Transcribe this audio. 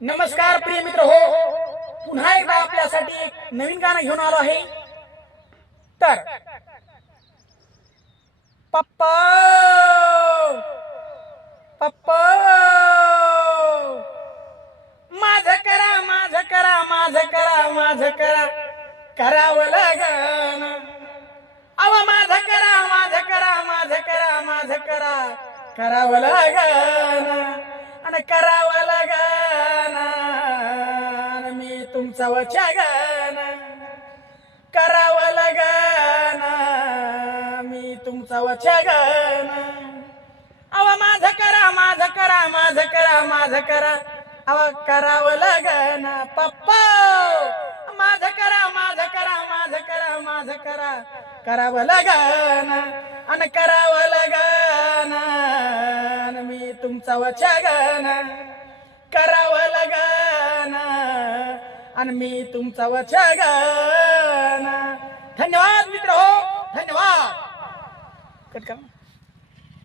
नमस्कार प्रिय मित्र हो, पुन्हा एकदा आपल्यासाठी एक नवीन गाणं घेऊन आलो आहे. तर पप्पा पप्पा माझं करा माझं करा माझं करा माझं करा करावं लागन. अव माझं करा माझं करा माझं करा माझं करा करावं लागन आणि करावं लागन. मी तुमचा वचन करावं लागन, मी तुमचा वचन. अव माझं करा माझं करा माझं करा माझं करा अव करावं लागन. पप्पा माझं करा माझं करा माझं करा माझं करा करावं लागन आणि करावं लागन. मी तुमचा वचन करावं लागन आणि मी तुमचा वचन. धन्यवाद मित्र हो, धन्यवाद. कट करा.